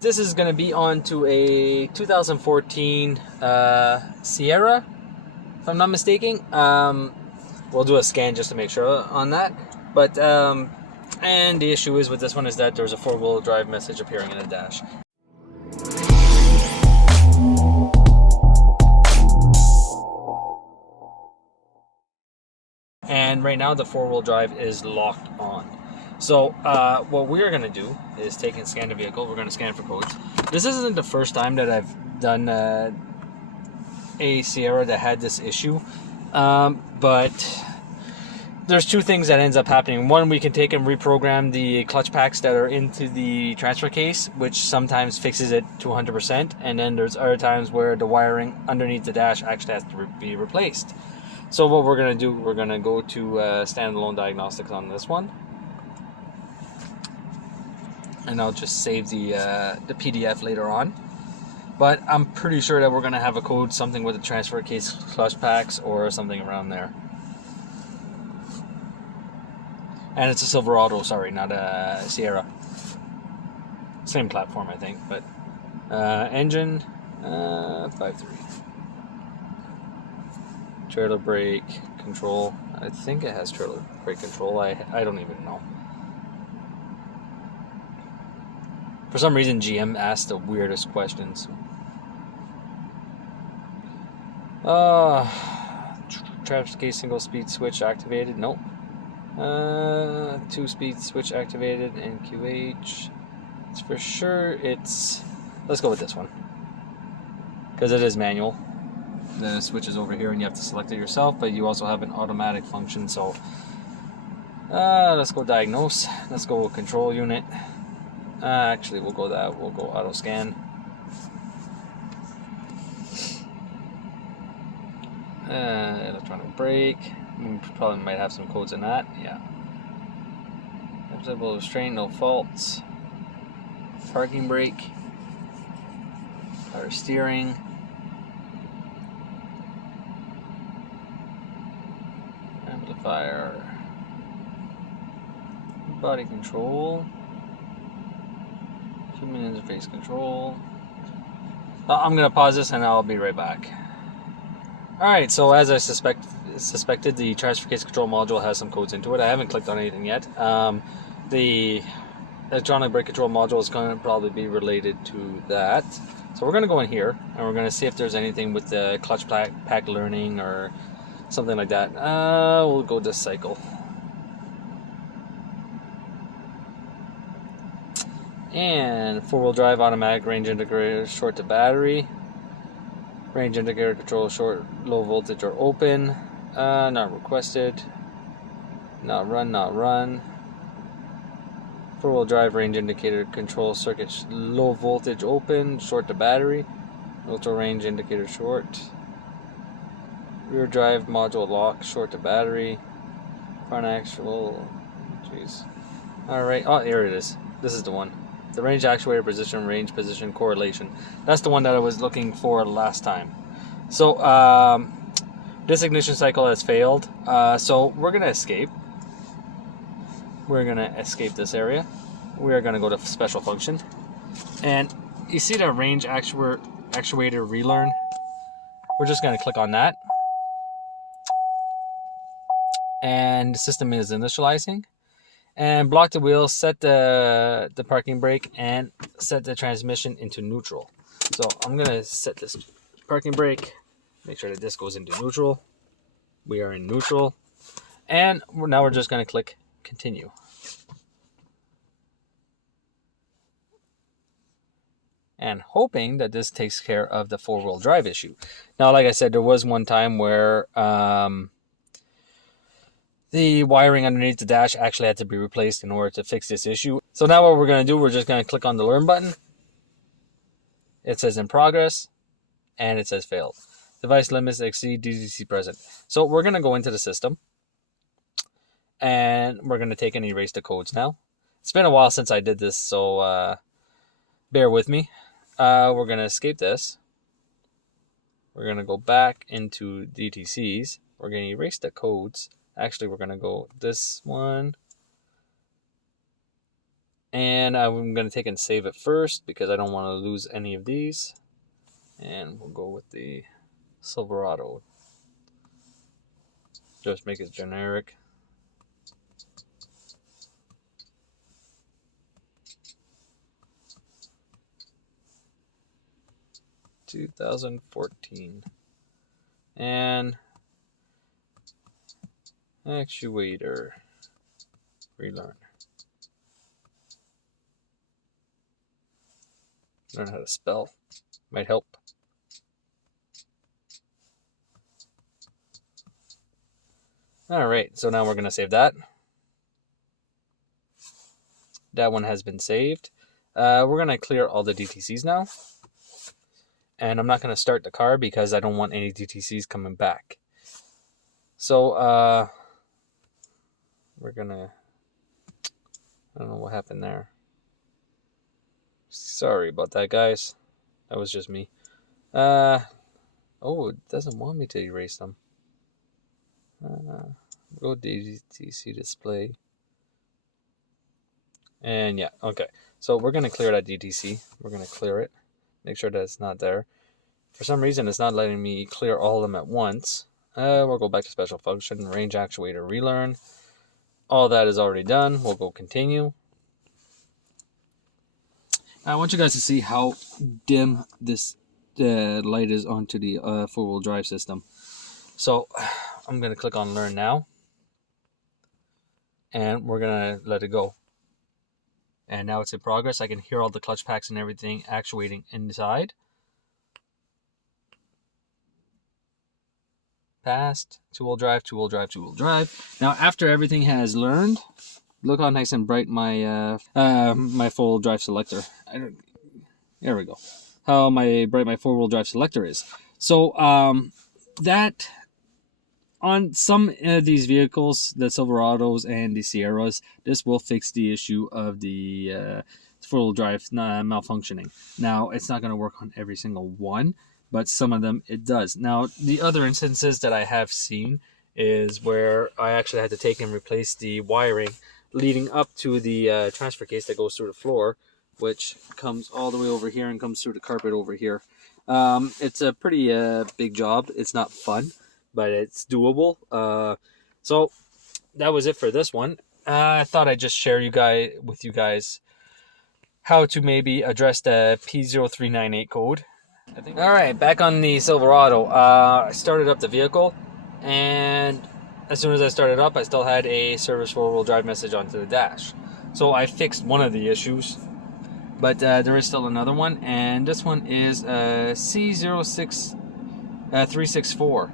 This is going to be onto a 2014 Sierra, if I'm not mistaken. We'll do a scan just to make sure on that. But and the issue is with this one is that there's a four-wheel drive message appearing in the dash. And right now the four-wheel drive is locked on. So what we're going to do is take and scan the vehicle. We're going to scan for codes. This isn't the first time that I've done a Sierra that had this issue. But there's two things that ends up happening. One, we can take and reprogram the clutch packs that are into the transfer case, which sometimes fixes it to 100%. And then there's other times where the wiring underneath the dash actually has to be replaced. So what we're going to do, we're going to go to standalone diagnostics on this one. And I'll just save the PDF later on. But I'm pretty sure that we're going to have a code, something with the transfer case clutch packs or something around there. And it's a Silverado, sorry, not a Sierra. Same platform, I think, but engine 5.3. Trailer brake control. I think it has trailer brake control. I don't even know. For some reason, GM asked the weirdest questions. Transfer case single speed switch activated. Nope. 2-speed switch activated. NQH. It's for sure. Let's go with this one because it is manual. The switch is over here and you have to select it yourself, but you also have an automatic function. So let's go diagnose. Let's go control unit. Actually, we'll go auto scan. Electronic brake. Probably might have some codes in that. Yeah. Observable restraint, no faults. Parking brake. Power steering. Amplifier. Body control. Human interface control. I'm going to pause this and I'll be right back. Alright, so as I suspected, the transfer case control module has some codes into it. I haven't clicked on anything yet. The electronic brake control module is going to probably be related to that. So we're going to go in here and we're going to see if there's anything with the clutch pack learning or something like that. We'll go this cycle. And four-wheel drive automatic range indicator short to battery. Range indicator control short, low voltage or open. Not requested. Not run. Four-wheel drive range indicator control circuit low voltage open, short to battery. Ultra range indicator short. Rear drive module lock, short to battery. Front actual. Jeez. Alright, oh, here it is. This is the one. The range actuator position, range position correlation. That's the one that I was looking for last time. So, this ignition cycle has failed. So, we're going to escape. We're going to escape this area. We're going to go to special function. And you see the range actuator relearn? We're just going to click on that. And the system is initializing. And block the wheel, set the parking brake, and set the transmission into neutral. So I'm going to set this parking brake, make sure that this goes into neutral. We are in neutral. And now we're just going to click continue. And hoping that this takes care of the four-wheel drive issue. Now, like I said, there was one time where the wiring underneath the dash actually had to be replaced in order to fix this issue. So now what we're going to do, we're just going to click on the learn button. It says in progress, and it says failed. Device limits exceed DCC present. So we're going to go into the system, and we're going to take and erase the codes now. It's been a while since I did this, so bear with me. We're going to escape this. We're going to go back into DTCs. We're going to erase the codes. Actually, we're going to go this one. And I'm going to take and save it first because I don't want to lose any of these. And we'll go with the Silverado. Just make it generic. (2014) and actuator relearn. Learn how to spell, might help. Alright, so now we're going to save that. That one has been saved. We're going to clear all the DTCs now. And I'm not going to start the car because I don't want any DTCs coming back. So, we're going to... I don't know what happened there. Sorry about that, guys. That was just me. Oh, it doesn't want me to erase them. Go DTC display. And yeah, okay. So we're going to clear that DTC. We're going to clear it. Make sure that it's not there. For some reason, it's not letting me clear all of them at once. We'll go back to special function, range actuator relearn. All that is already done. We'll go continue. I want you guys to see how dim this light is onto the four-wheel drive system. So I'm going to click on learn now. And we're going to let it go. And now it's in progress. I can hear all the clutch packs and everything actuating inside. Past, two-wheel drive, two-wheel drive, two-wheel drive. Now after everything has learned, look how nice and bright my my four-wheel drive selector. There we go. How bright my four-wheel drive selector is. So that on some of these vehicles, the Silverados and the Sierras, this will fix the issue of the four-wheel drive malfunctioning. Now, it's not going to work on every single one, but some of them it does. Now, the other instances that I have seen is where I actually had to take and replace the wiring leading up to the transfer case that goes through the floor, which comes all the way over here and comes through the carpet over here. It's a pretty big job. It's not fun, but it's doable. So that was it for this one. I thought I'd just share with you guys how to maybe address the C0398 code. All right, back on the Silverado. I started up the vehicle, and as soon as I started up, I still had a service four-wheel drive message onto the dash. So I fixed one of the issues, but there is still another one, and this one is C0364.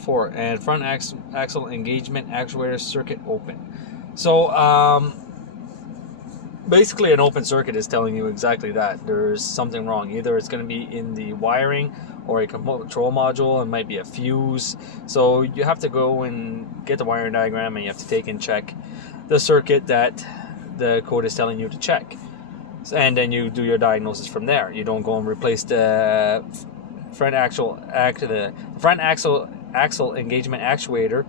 04 and front axle engagement actuator circuit open. So basically an open circuit is telling you exactly that. There's something wrong. Either it's going to be in the wiring or a control module, and might be a fuse. So you have to go and get the wiring diagram, and you have to take and check the circuit that the code is telling you to check, and then you do your diagnosis from there. You don't go and replace the front axle engagement actuator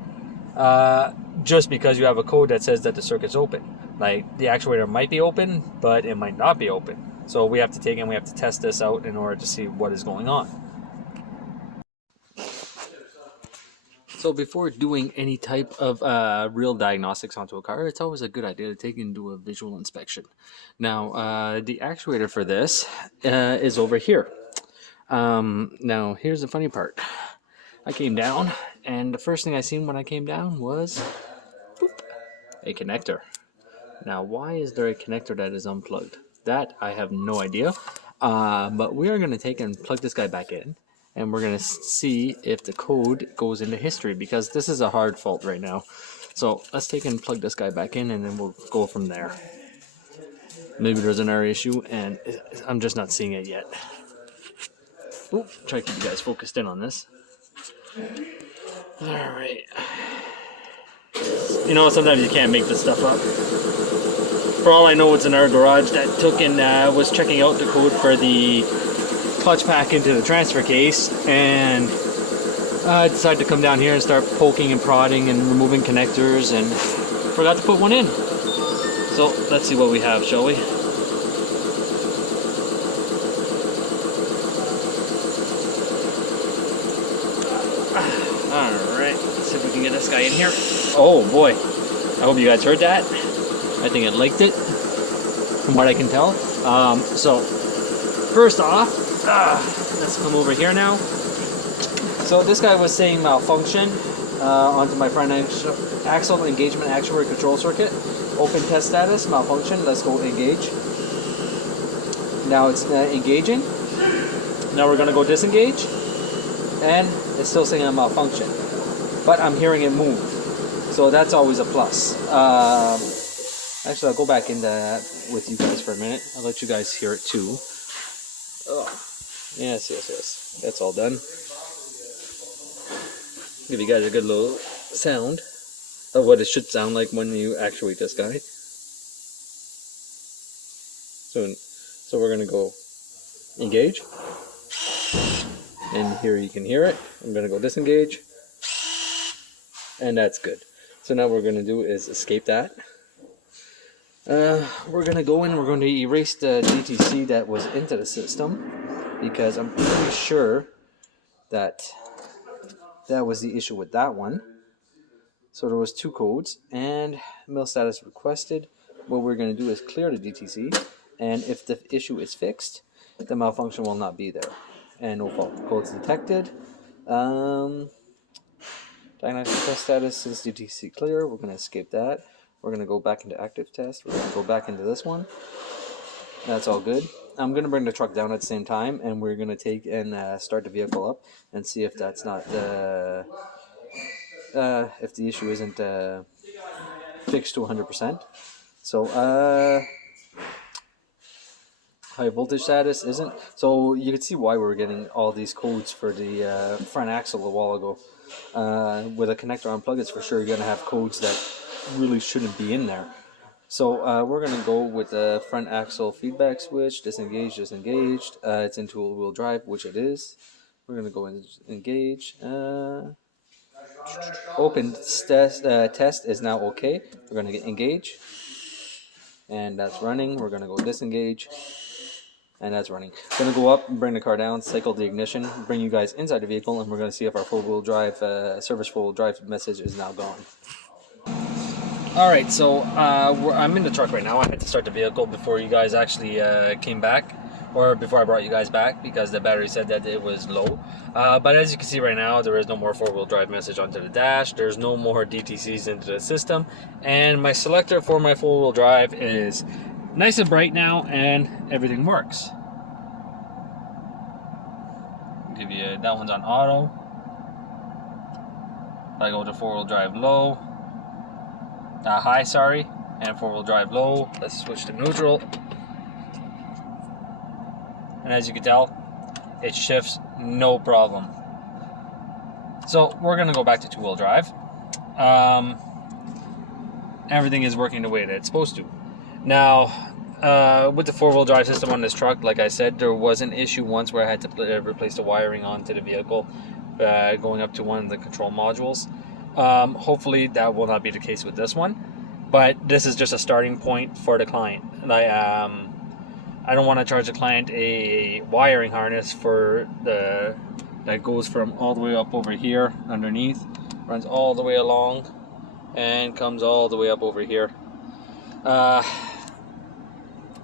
just because you have a code that says that the circuit's open. Like, the actuator might be open, but it might not be open. So we have to take and we have to test this out in order to see what is going on. So before doing any type of real diagnostics onto a car, it's always a good idea to take and do a visual inspection. Now, the actuator for this is over here. Now, here's the funny part. I came down, and the first thing I seen when I came down was boop, a connector. Now, why is there a connector that is unplugged? That I have no idea. But we are going to take and plug this guy back in, and we're going to see if the code goes into history, because this is a hard fault right now. So let's take and plug this guy back in, and then we'll go from there. Maybe there's an error issue, and I'm just not seeing it yet. Ooh, try to keep you guys focused in on this. Alright. You know, sometimes you can't make this stuff up. For all I know, it's in our garage that took and was checking out the code for the clutch pack into the transfer case, and I decided to come down here and start poking and prodding and removing connectors, and forgot to put one in. So let's see what we have, shall we? Alright, let's see if we can get this guy in here. Oh boy, I hope you guys heard that. I think it liked it, from what I can tell. So first off, let's come over here now. So this guy was saying malfunction onto my front axle engagement actuator control circuit. Open test status, malfunction. Let's go engage. Now it's engaging. Now we're going to go disengage. And it's still saying a malfunction. But I'm hearing it move. So that's always a plus. Actually, I'll go back into that with you guys for a minute. I'll let you guys hear it too. Oh. Yes. That's all done. Give you guys a good little sound of what it should sound like when you actuate this guy. So we're going to go engage. And here you can hear it. I'm going to go disengage. And that's good. So now what we're going to do is escape that. We're going to go in, we're going to erase the DTC that was into the system. Because I'm pretty sure that that was the issue with that one. So there was 2 codes. And mill status requested. What we're going to do is clear the DTC. And if the issue is fixed, the malfunction will not be there. And no fault codes detected. Diagnostic test status since DTC clear. We're going to escape that. We're going to go back into active test. We're going to go back into this one. That's all good. I'm going to bring the truck down at the same time, and we're going to take and start the vehicle up and see if that's not the if the issue isn't fixed to 100%. So high voltage status isn't. So you can see why we're getting all these codes for the front axle a while ago. With a connector unplugged, it's for sure you're going to have codes that really shouldn't be in there. So we're going to go with the front axle feedback switch, disengaged. It's into all-wheel drive, which it is. We're going to go and engage. Open test is now okay. We're going to get engage. And that's running. We're going to go disengage. And that's running. Going to go up and bring the car down, cycle the ignition, bring you guys inside the vehicle, and we're going to see if our four-wheel drive, service four-wheel drive message is now gone. Alright, so I'm in the truck right now. I had to start the vehicle before you guys actually came back, or before I brought you guys back, because the battery said that it was low. But as you can see right now, there is no more four-wheel drive message onto the dash. There's no more DTCs into the system. And my selector for my four-wheel drive is nice and bright now, and everything works. Give you that one's on auto. If I go to four-wheel drive low, high, sorry, and four-wheel drive low. Let's switch to neutral. And as you can tell, it shifts no problem. So we're gonna go back to two-wheel drive. Everything is working the way that it's supposed to. Now, with the four-whole drive system on this truck, like I said, there was an issue once where I had to replace the wiring onto the vehicle, going up to one of the control modules. Hopefully that will not be the case with this one, but this is just a starting point for the client. I don't want to charge the client a wiring harness for that goes from all the way up over here underneath, runs all the way along, and comes all the way up over here.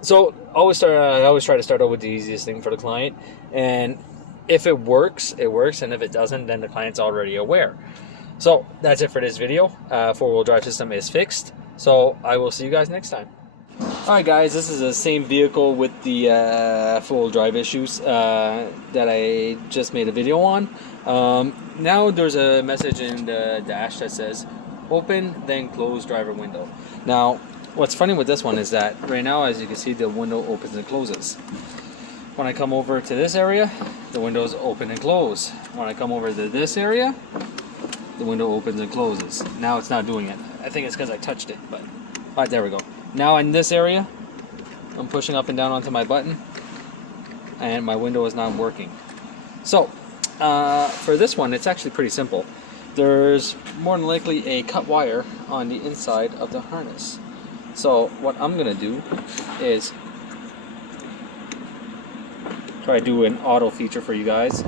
So I always try to start out with the easiest thing for the client, and if it works, it works, and if it doesn't, then the client's already aware. So that's it for this video. Four-wheel drive system is fixed, so I will see you guys next time. Alright guys, this is the same vehicle with the four-wheel drive issues that I just made a video on. Now there's a message in the dash that says open then close driver window. Now what's funny with this one is that right now, as you can see, the window opens and closes. When I come over to this area, the windows open and close. When I come over to this area, the window opens and closes. Now it's not doing it. I think it's because I touched it, but alright, there we go. Now in this area, I'm pushing up and down onto my button, and my window is not working. So for this one, it's actually pretty simple. There's more than likely a cut wire on the inside of the harness. So what I'm gonna do is try to do an auto feature for you guys.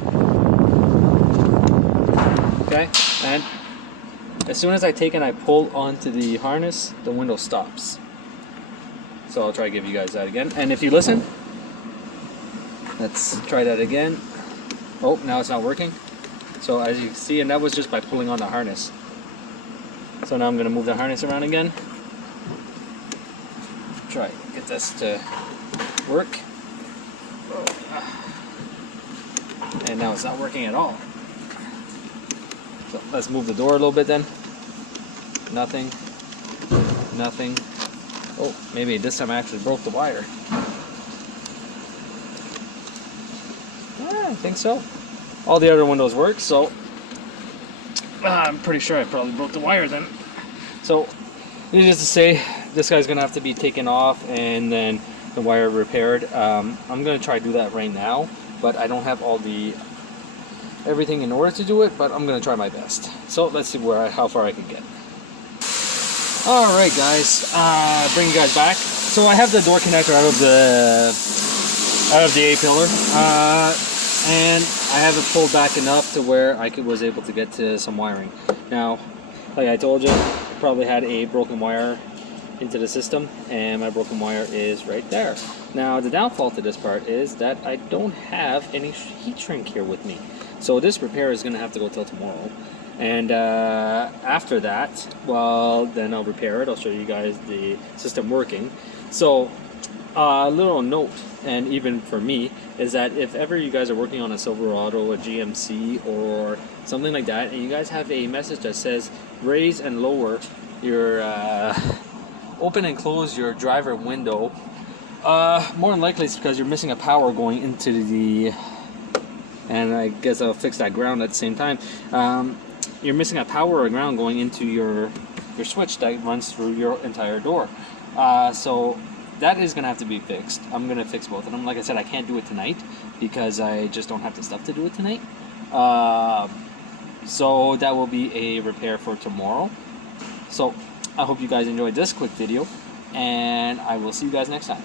Okay, and as soon as I take and I pull onto the harness, the window stops. So I'll try to give you guys that again. And if you listen, let's try that again. Oh, now it's not working. So as you can see, and that was just by pulling on the harness. So now I'm going to move the harness around again. Try to get this to work. And now it's not working at all. So let's move the door a little bit then. Nothing. Nothing. Oh, maybe this time I actually broke the wire. I think so. All the other windows work, so I'm pretty sure I probably broke the wire then. So, needless to say, this guy's gonna have to be taken off and then the wire repaired. I'm gonna try to do that right now, but I don't have all the everything in order to do it, but I'm gonna try my best. So let's see how far I can get. Alright guys, bring you guys back. So I have the door connector out of the A-pillar, and I have it pulled back enough to where I was able to get to some wiring. Now, like I told you, I probably had a broken wire into the system, and my broken wire is right there. Now the downfall to this part is that I don't have any heat shrink here with me. So this repair is going to have to go till tomorrow. And after that, well, then I'll repair it. I'll show you guys the system working. So a little note, and even for me, is that if ever you guys are working on a Silverado, a GMC, or something like that, and you guys have a message that says raise and lower your open and close your driver window, more than likely it's because you're missing a power going into the, and I guess I'll fix that ground at the same time. You're missing a power or ground going into your switch that runs through your entire door. So that is going to have to be fixed. I'm going to fix both of them. Like I said, I can't do it tonight because I just don't have the stuff to do it tonight. So that will be a repair for tomorrow. So I hope you guys enjoyed this quick video, and I will see you guys next time.